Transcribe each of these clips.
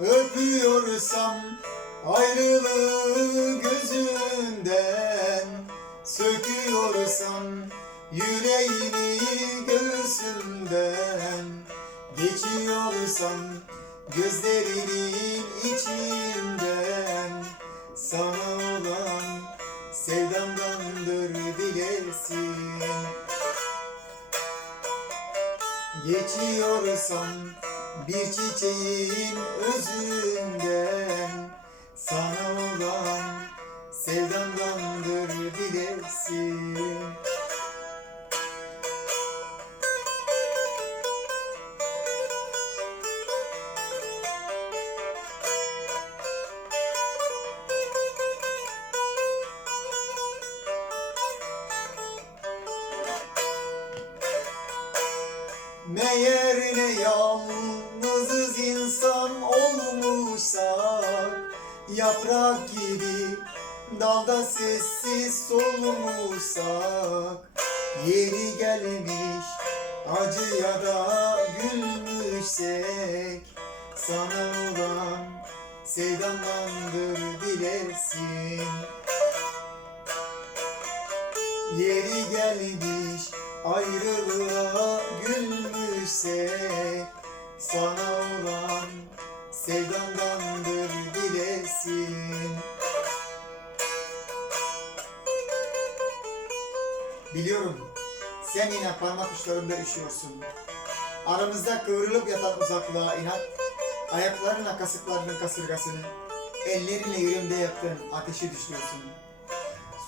Öpüyorsam ayrılığı gözünden Söküyorsam yüreğimi göğsümden Geçiyorsam gözlerinin içinden. Sana olan sevdamdandır bilesin Geçiyorsam bir çiçeğin özünden Sana olan sevdamdandır bilesin Meğer ne yalnızız insan olmuşsak Yaprak gibi dalda sessiz solmuşsak Yeri gelmiş acıya da gülmüşsek Sana olan sevdamdandır bilesin Yeri gelmiş ayrılığa gülmüşsek Sana olan sevdamdandır bilesin Biliyorum sen yine parmak uçlarında üşüyorsun. Aramızda kıvrılıp yatan uzaklığa inat Ayaklarına kasıklarının kasırgasını Ellerinle yüreğimde yaktığın ateşi düşüyorsun.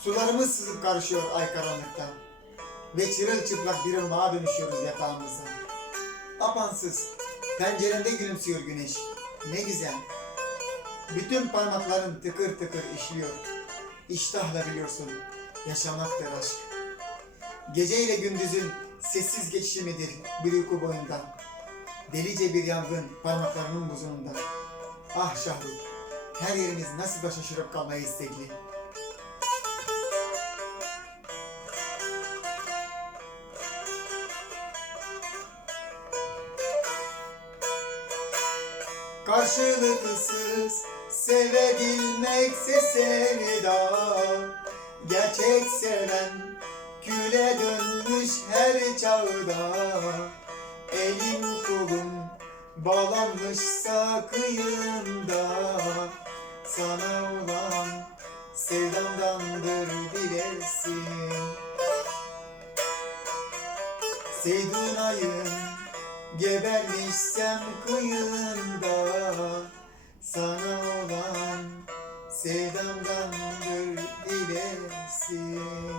Sularımız sızıp karışıyor ay karanlıkta Ve çırılçıplak bir ırmağa dönüşüyoruz yatağımızda Apansız penceremde gülümsüyor güneş. Ne güzel. Bütün parmakların tıkır tıkır işliyor. İştahla biliyorsun yaşamaktır aşk. Gece ile gündüzün sessiz geçişi midir bir uyku boyunda Delice bir yangın parmaklarının buzununda Ah Şahruk her yerimiz nasıl da şaşırıp kalmaya istekli Karşılıksız sevebilmekse sevda Gerçek seven küle dönmüş her çağda. Elin kolun bağlanmışsa kıyında. Sana olan sevdamdandır bilesin Seydunayım gebermişsem kıyında Sana olan sevdamdandır bilesin